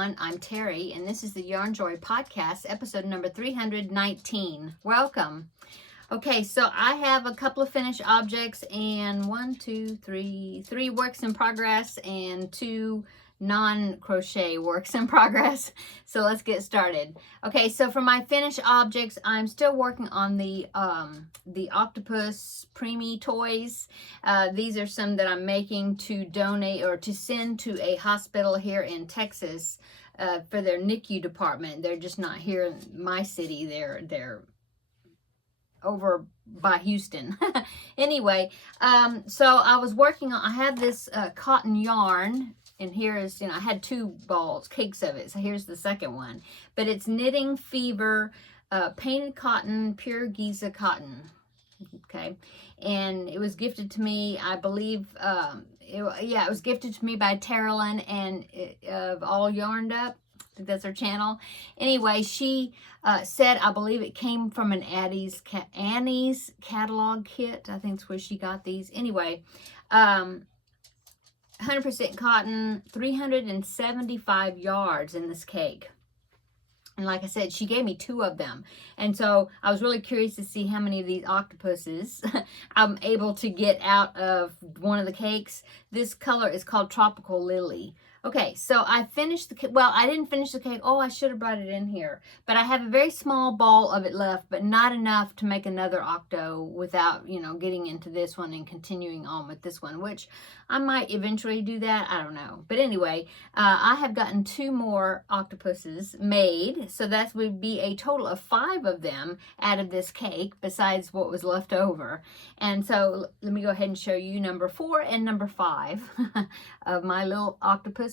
everyone, I'm Terry, and this is the Yarn Joy Podcast, episode number 319. Welcome. Okay, so I have a couple of finished objects and three works in progress and two non-crochet works in progress. So let's get started. Okay, so for my finished objects, I'm still working on the octopus preemie toys. These are some that I'm making to donate or to send to a hospital here in Texas for their NICU department. They're just not here in my city. They're over by Houston. Anyway, so I was working on, I have this cotton yarn, and here is, I had two balls, cakes of it. So here's the second one, but it's Knitting Fever painted cotton, pure Giza cotton. Okay, and it was gifted to me, I believe, it was gifted to me by Terri and of All Yarned Up. I think that's her channel. Anyway, she said, I believe it came from an Annie's catalog kit. I think that's where she got these. Anyway, 100% cotton, 375 yards in this cake. And like I said, she gave me two of them. And so I was really curious to see how many of these octopuses I'm able to get out of one of the cakes. This color is called Tropical Lily. Okay, so I finished the cake. Well, I didn't finish the cake. Oh, I should have brought it in here. But I have a very small ball of it left, but not enough to make another octo without, getting into this one and continuing on with this one, which I might eventually do that. I don't know. But anyway, I have gotten two more octopuses made. So that would be a total of 5 of them out of this cake besides what was left over. And so let me go ahead and show you number 4 and number 5 of my little octopus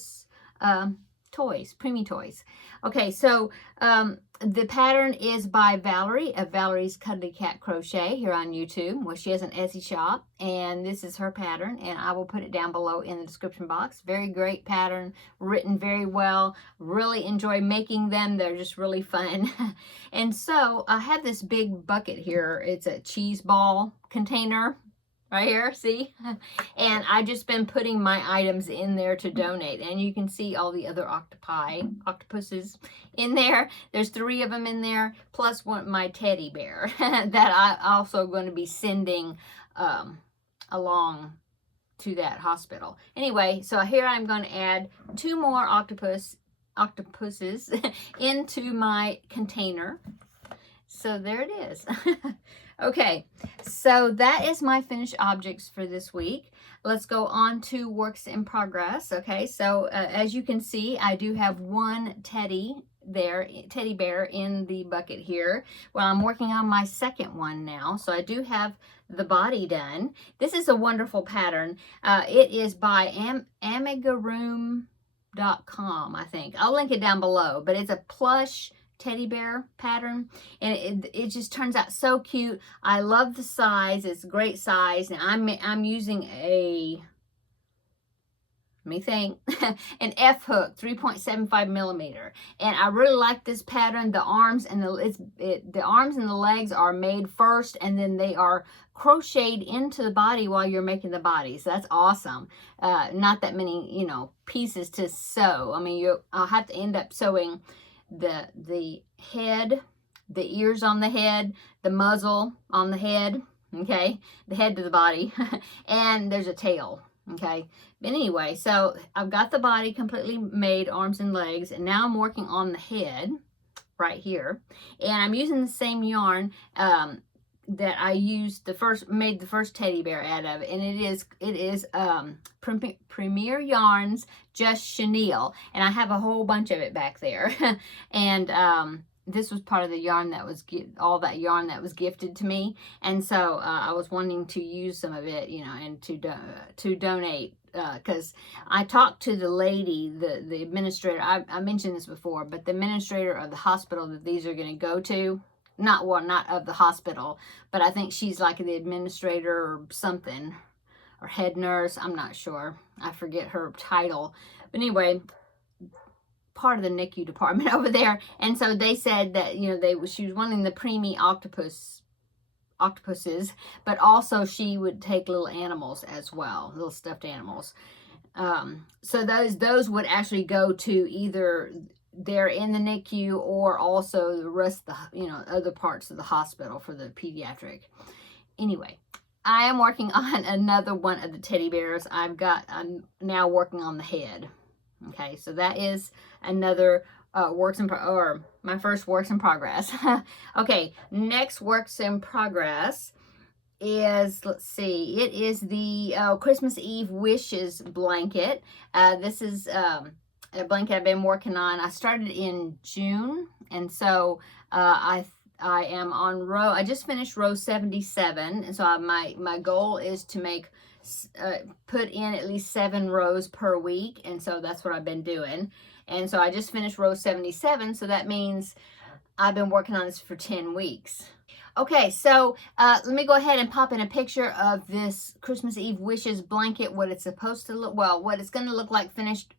toys, preemie toys. Okay, so the pattern is by Valerie of Valerie's Cuddly Cat Crochet here on YouTube. Well, she has an Etsy shop, and this is her pattern, and I will put it down below in the description box. Very great pattern, written very well. Really enjoy making them. They're just really fun. And so I have this big bucket here. It's a cheese ball container. Right here, see? And I've just been putting my items in there to donate. And you can see all the other octopuses in there. There's 3 of them in there, plus my teddy bear that I also going to be sending along to that hospital. Anyway, so here I'm going to add 2 more octopuses into my container. So there it is. Okay, so that is my finished objects for this week. Let's go on to works in progress. Okay, so as you can see, I do have one teddy bear in the bucket here. Well, I'm working on my second one now, so I do have the body done. This is a wonderful pattern. It is by amigurume.com, I think. I'll link it down below, but it's a plush teddy bear pattern, and it just turns out so cute. I love the size. It's a great size. Now I'm using an F hook, 3.75 millimeter, and I really like this pattern. The arms and the arms and the legs are made first, and then they are crocheted into the body while you're making the body. So that's awesome. Not that many pieces to sew. I mean, I'll have to end up sewing the head, the ears on the head, the muzzle on the head, okay, the head to the body, and there's a tail, okay. But anyway, so I've got the body completely made, arms and legs, and now I'm working on the head right here, and I'm using the same yarn that I used made the first teddy bear out of, and it is Premier Yarns Just Chenille, and I have a whole bunch of it back there. And this was part of the yarn that was all that yarn that was gifted to me, and so I was wanting to use some of it, and to donate. Because I talked to the lady, the administrator. I mentioned this before, but the administrator of the hospital that these are going to go to. Not of the hospital, but I think she's like the administrator or something, or head nurse. I'm not sure. I forget her title. But anyway, part of the NICU department over there. And so they said that, she was wanting the preemie octopuses, but also she would take little animals as well, little stuffed animals. So those would actually go to either they're in the NICU or also the rest of the, you know, other parts of the hospital for the pediatric. Anyway, I am working on another one of the teddy bears. I'm now working on the head. Okay, so that is another my first works in progress. Okay, next works in progress is, let's see, it is the Christmas Eve wishes blanket. This is a blanket I've been working on. I started in June, and so I am on I just finished row 77, and so my goal is to make put in at least 7 rows per week, and so that's what I've been doing. And so I just finished row 77, so that means I've been working on this for 10 weeks. Okay, so let me go ahead and pop in a picture of this Christmas Eve wishes blanket, what it's supposed to look, well, what it's going to look like finished,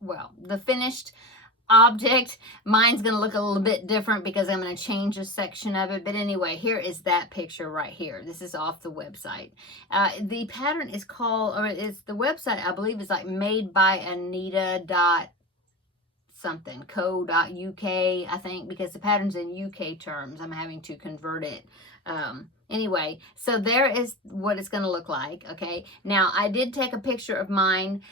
well, the finished object. Mine's going to look a little bit different because I'm going to change a section of it. But anyway, here is that picture right here. This is off the website. The pattern is called, or it's the website, I believe, is like made by Anita something co.uk, I think, because the pattern's in UK terms. I'm having to convert it. Anyway, so there is what it's going to look like. Okay, now I did take a picture of mine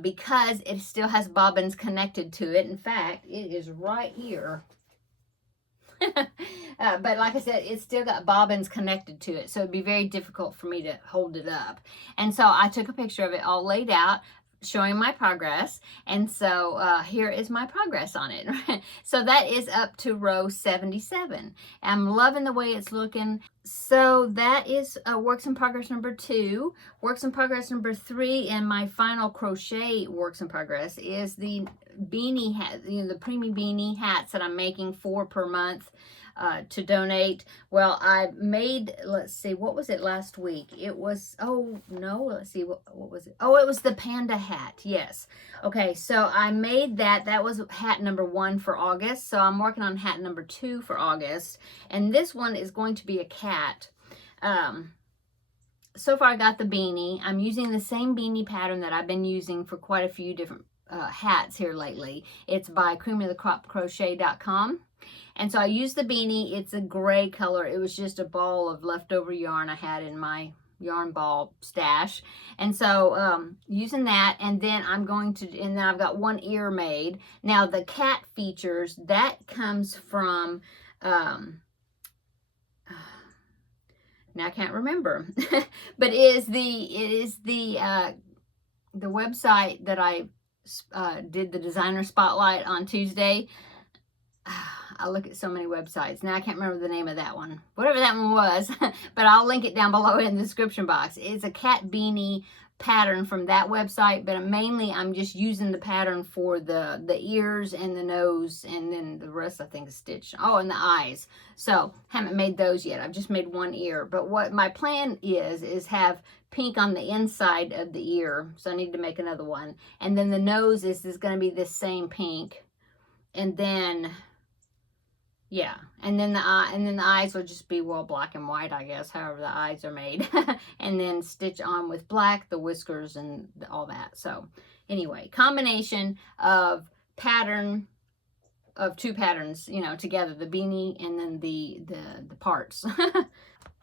because it still has bobbins connected to it. In fact, it is right here. But like I said, it's still got bobbins connected to it, so it'd be very difficult for me to hold it up. And so I took a picture of it all laid out, showing my progress. And so here is my progress on it. So that is up to row 77. I'm loving the way it's looking. So that is works in progress number 2. Works in progress number 3, and my final crochet works in progress is the beanie hat, you know, the preemie beanie hats that I'm making 4 per month. To donate. Well, I made, let's see, what was it last week? It was, oh no, let's see, what was it? Oh, it was the panda hat. Yes. Okay, so I made that. That was hat number 1 for August. So I'm working on hat number 2 for August. And this one is going to be a cat. So far I got the beanie. I'm using the same beanie pattern that I've been using for quite a few different hats here lately. It's by creamofthecropcrochet.com. And so I used the beanie. It's a gray color. It was just a ball of leftover yarn I had in my yarn ball stash. And so using that, and then and then I've got one ear made. Now the cat features, that comes from, now I can't remember, but it is the website that I did the designer spotlight on Tuesday. I look at so many websites. Now I can't remember the name of that one. Whatever that one was, but I'll link it down below in the description box. It's a cat beanie pattern from that website, but mainly I'm just using the pattern for the ears and the nose, and then the rest I think is stitched. Oh, and the eyes. So haven't made those yet. I've just made one ear. But what my plan is have pink on the inside of the ear. So I need to make another one. And then the nose is going to be this same pink. And then yeah, and then the eyes will just be, well, black and white, I guess, however the eyes are made. And then stitch on with black, the whiskers and all that. So anyway, combination of pattern of 2 patterns, you know, together, the beanie and then the parts.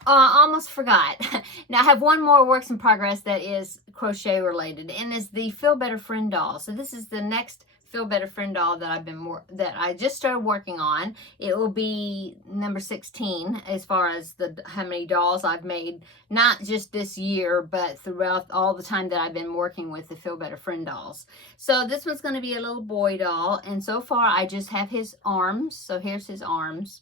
Almost forgot. Now I have one more works in progress that is crochet related, and is the Feel Better Friend doll. So this is the next Feel Better Friend doll that I just started working on. It will be number 16 as far as how many dolls I've made, not just this year, but throughout all the time that I've been working with the Feel Better Friend dolls. So this one's going to be a little boy doll, and so far I just have his arms. So here's his arms.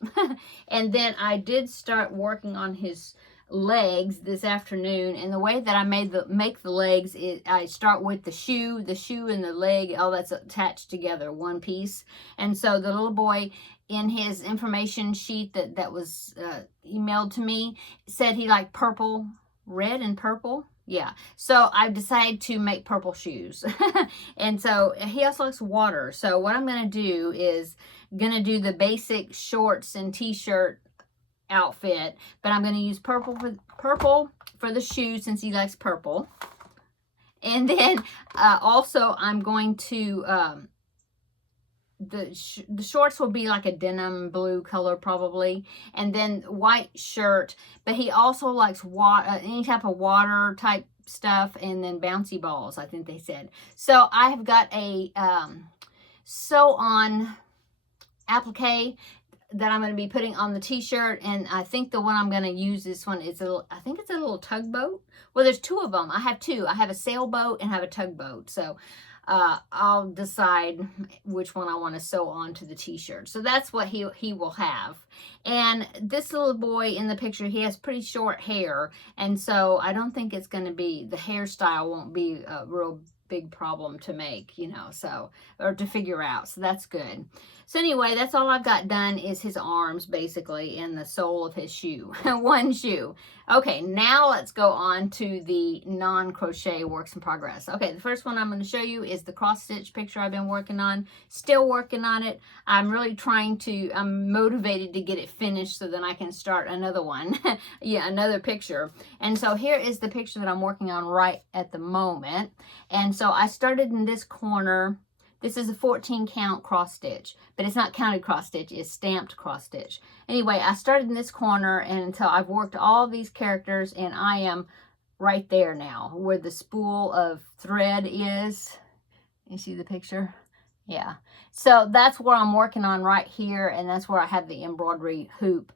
And then I did start working on his legs this afternoon, and the way that I make the legs is I start with the shoe and the leg, all that's attached together, one piece. And so the little boy, in his information sheet that was emailed to me, said he liked purple, red and purple. Yeah, so I've decided to make purple shoes. And so he also likes water. So what I'm going to do is do the basic shorts and t-shirt outfit, but I'm going to use purple for the shoes since he likes purple. And then also I'm going to, the shorts will be like a denim blue color probably. And then white shirt. But he also likes any type of water type stuff. And then bouncy balls, I think they said. So I have got a sew on applique that I'm going to be putting on the t-shirt, and I think the one I'm going to use, this one is I think it's a little tugboat. Well, there's two of them. I have two. I have a sailboat and I have a tugboat. So I'll decide which one I want to sew onto the t-shirt. So that's what he will have. And this little boy in the picture, he has pretty short hair, and so I don't think it's going to be, the hairstyle won't be a real big problem to make, you know, so, or to figure out. So that's good. So anyway, that's all I've got done is his arms basically and the sole of his shoe. One shoe. Okay, now let's go on to the non-crochet works in progress. Okay, the first one I'm going to show you is the cross stitch picture I've been working on. Still working on it. I'm really I'm motivated to get it finished so then I can start another one. Yeah, another picture. And so here is the picture that I'm working on right at the moment. And so I started in this corner. This is a 14 count cross stitch, but it's not counted cross stitch, it's stamped cross stitch. Anyway, I started in this corner, and until I've worked all these characters, and I am right there now where the spool of thread is. You see the picture? Yeah. So that's where I'm working on right here, and that's where I have the embroidery hoop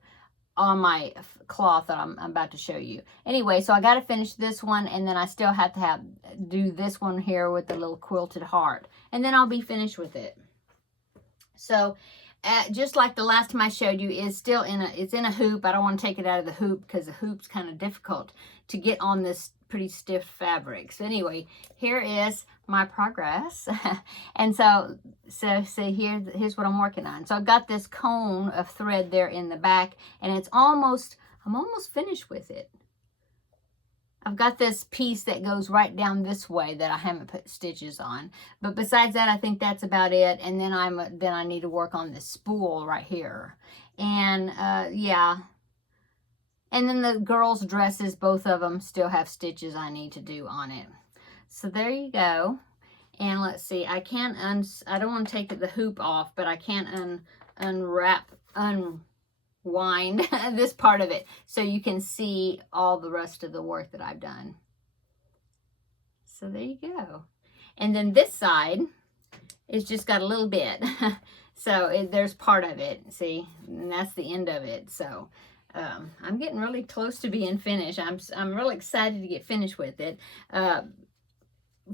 on my cloth that I'm about to show you. Anyway, so I got to finish this one, and then I still have to do this one here with the little quilted heart, and then I'll be finished with it. So just like the last time I showed you, it's still it's in a hoop. I don't want to take it out of the hoop because the hoop's kind of difficult to get on this pretty stiff fabric. So anyway, here is my progress. And so see here's what I'm working on. So I've got this cone of thread there in the back, and I'm almost finished with it. I've got this piece that goes right down this way that I haven't put stitches on. But besides that, I think that's about it. And then I need to work on this spool right here. And yeah. And then the girls' dresses, both of them still have stitches I need to do on it. So there you go. And let's see, I don't want to take the hoop off, but I can unwind this part of it so you can see all the rest of the work that I've done. So there you go. And then this side is just got a little bit. So there's part of it, see, and that's the end of it. So I'm getting really close to being finished. I'm really excited to get finished with it.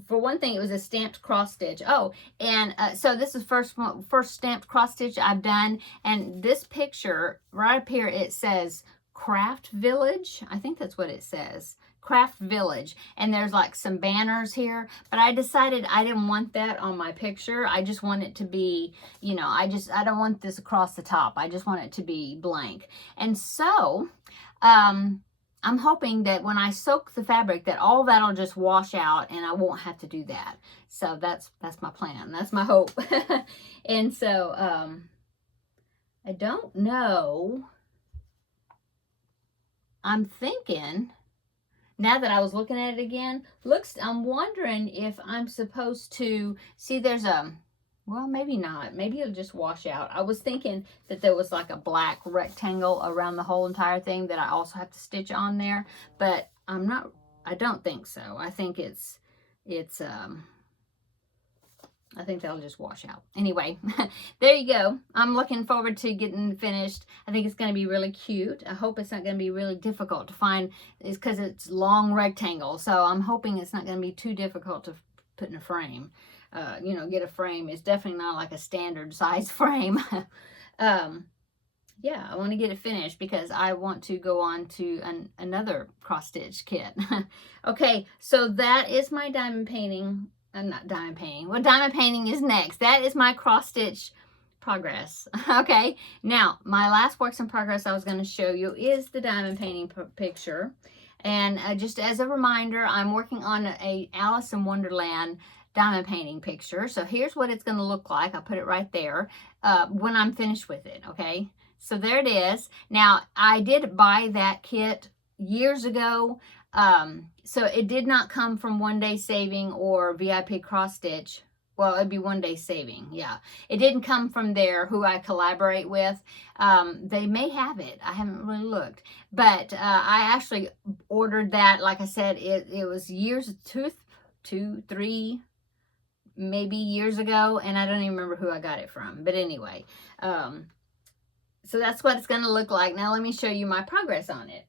For one thing, it was a stamped cross stitch. Oh, and so this is first stamped cross stitch I've done. And this picture right up here, it says Craft Village. I think that's what it says. Craft Village. And there's like some banners here. But I decided I didn't want that on my picture. I just want it to be, you know, I don't want this across the top. I just want it to be blank. And so, I'm hoping that when I soak the fabric that all that'll just wash out and I won't have to do that. So that's my plan. That's my hope. And so I don't know. I'm thinking, now that I was looking at it again, I'm wondering if I'm supposed to, see there's well, maybe not. Maybe it'll just wash out. I was thinking that there was like a black rectangle around the whole entire thing that I also have to stitch on there, but I don't think so. I think I think that'll just wash out. Anyway, there you go. I'm looking forward to getting finished. I think it's going to be really cute. I hope it's not going to be really difficult to find. It's because it's long rectangle, so I'm hoping it's not going to be too difficult to put in a frame. You know, get a frame. It's definitely not like a standard size frame. Yeah, I want to get it finished because I want to go on to another cross stitch kit. Okay, so that is my diamond painting. Not diamond painting. Well, diamond painting is next. That is my cross stitch progress. Okay, now my last works in progress I was going to show you is the diamond painting picture. And just as a reminder, I'm working on a Alice in Wonderland diamond painting picture. So here's what it's going to look like. I'll put it right there when I'm finished with it. Okay, so there it is. Now I did buy that kit years ago. So it did not come from One Day Saving or VIP Cross Stitch. Well, it'd be One Day Saving, yeah. It didn't come from there, who I collaborate with. They may have it. I haven't really looked. But I actually ordered that. Like I said, it was years, two, three, maybe years ago. And I don't even remember who I got it from. But anyway, so that's what it's going to look like. Now let me show you my progress on it.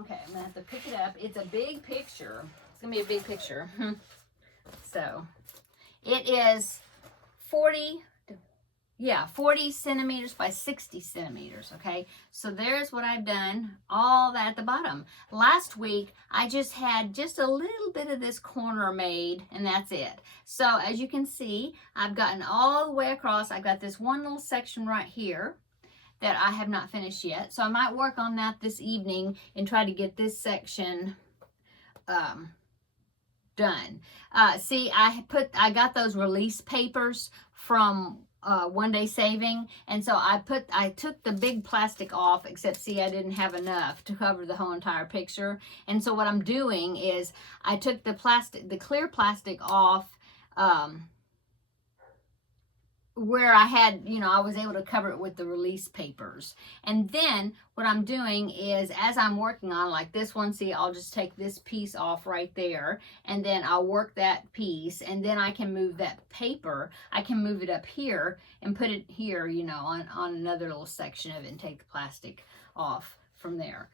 Okay, I'm going to have to pick it up. It's a big picture. It's going to be a big picture. So it is 40 centimeters by 60 centimeters, okay? So there's what I've done, all that at the bottom. Last week, I just had just a little bit of this corner made, and that's it. So as you can see, I've gotten all the way across. I've got this one little section right here that I have not finished yet. So I might work on that this evening and try to get this section done. See, I got those release papers from One Day Saving, and so I took the big plastic off, except see, I didn't have enough to cover the whole entire picture. And so what I'm doing is I took the clear plastic off, where I had, I was able to cover it with the release papers. And then what I'm doing is, as I'm working on like this one, see, I'll just take this piece off right there, and then I'll work that piece, and then I can move that paper. I can move it up here and put it here, on another little section of it, and take the plastic off from there.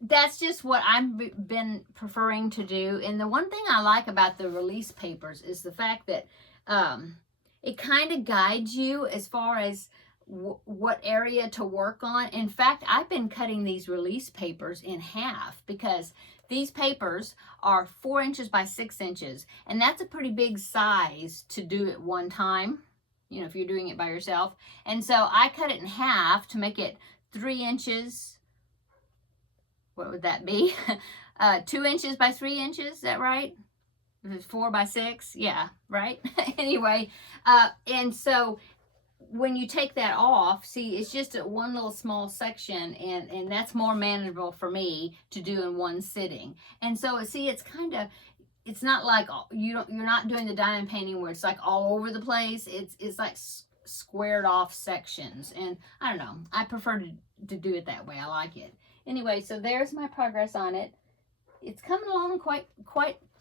That's just what I've been preferring to do. And the one thing I like about the release papers is the fact that it kind of guides you as far as what area to work on. In fact, I've been cutting these release papers in half, because these papers are 4 inches by 6 inches. And that's a pretty big size to do at one time, if you're doing it by yourself. And so I cut it in half to make it 3 inches. What would that be? 2 inches by 3 inches, is that right? If it's 4 by 6, yeah, right? Anyway, and so when you take that off, see, it's just one little small section, and that's more manageable for me to do in one sitting. And so, see, it's not like you're not doing the diamond painting where it's like all over the place. It's like squared off sections, and I don't know. I prefer to do it that way. I like it. Anyway, so there's my progress on it. It's coming along quite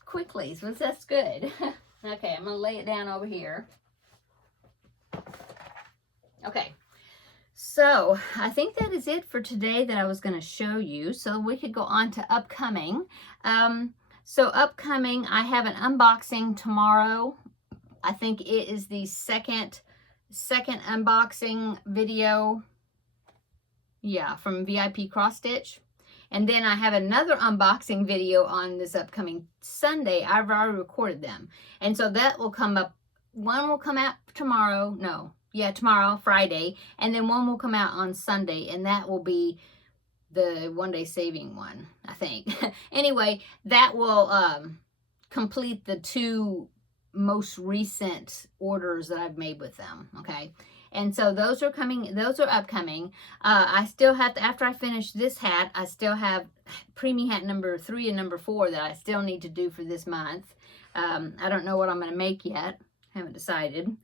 quickly, so that's good. Okay, I'm gonna lay it down over here. Okay, so I think that is it for today that I was going to show you, so we could go on to upcoming. So upcoming, I have an unboxing tomorrow. I think it is the second unboxing video, yeah, from VIP Cross Stitch. And then I have another unboxing video on this upcoming Sunday. I've already recorded them. And so that will come up. One will come out tomorrow. No. Yeah, tomorrow, Friday. And then one will come out on Sunday. And that will be the One Day Saving one, I think. Anyway, that will complete the 2 most recent orders that I've made with them. Okay. And so those are upcoming. I still have to, after I finish this hat, I still have preemie hat number 3 and number 4 that I still need to do for this month. I don't know what I'm going to make yet. Haven't decided.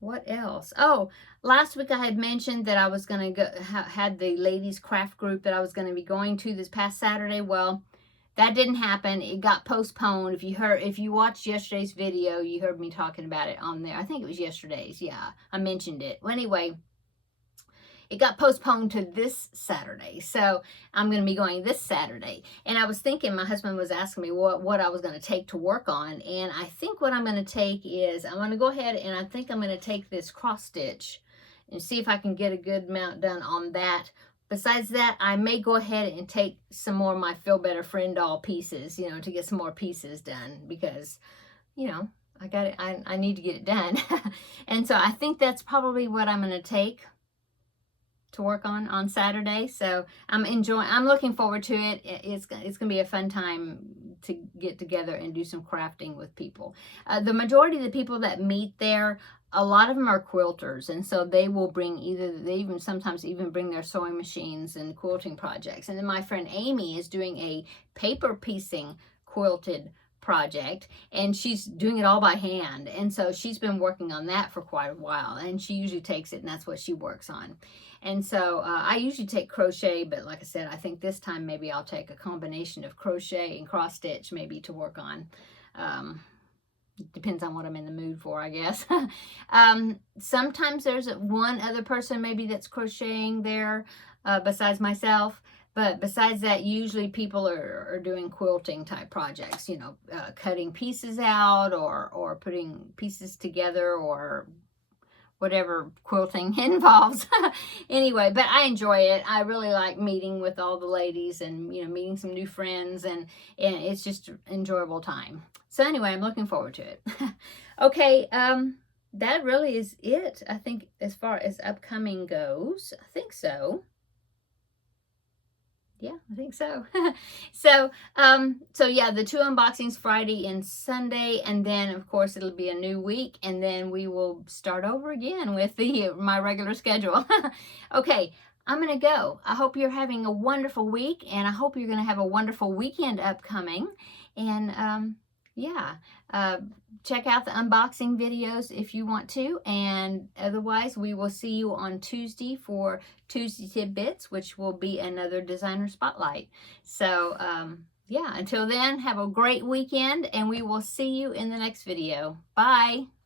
What else? Oh, last week I had mentioned that I was going to go, had the ladies craft group that I was going to be going to this past Saturday. Well, that didn't happen. It got postponed. If you watched yesterday's video, you heard me talking about it on there. I think it was yesterday's. Yeah, I mentioned it. Well, anyway, it got postponed to this Saturday. So I'm going to be going this Saturday. And I was thinking, my husband was asking me what I was going to take to work on. And I think what I'm going to take is, I'm going to go ahead and I think I'm going to take this cross stitch and see if I can get a good amount done on that. Besides that, I may go ahead and take some more of my Feel Better Friend doll pieces, to get some more pieces done, because, I got it. I need to get it done. And so I think that's probably what I'm going to take to work on Saturday. So I'm looking forward to it. It's going to be a fun time to get together and do some crafting with people. The majority of the people that meet there a lot of them are quilters, and so they will bring they even sometimes even bring their sewing machines and quilting projects. And then my friend Amy is doing a paper piecing quilted project, and she's doing it all by hand, and so she's been working on that for quite a while, and she usually takes it and that's what she works on. And so I usually take crochet, but like I said, I think this time maybe I'll take a combination of crochet and cross stitch maybe to work on. Depends on what I'm in the mood for, I guess. Sometimes there's one other person maybe that's crocheting there besides myself. But besides that, usually people are doing quilting type projects, you know, cutting pieces out or putting pieces together or whatever quilting involves. Anyway, but I enjoy it. I really like meeting with all the ladies and, you know, meeting some new friends, and it's just an enjoyable time. So anyway, I'm looking forward to it. Okay, that really is it, I think, as far as upcoming goes. I think so. Yeah, I think so. So yeah, the 2 unboxings, Friday and Sunday, and then of course it'll be a new week, and then we will start over again with my regular schedule. Okay, I'm gonna go. I hope you're having a wonderful week, and I hope you're gonna have a wonderful weekend upcoming. And yeah, check out the unboxing videos if you want to, and otherwise we will see you on Tuesday for Tuesday Tidbits, which will be another designer spotlight. So yeah, until then, have a great weekend, and we will see you in the next video. Bye.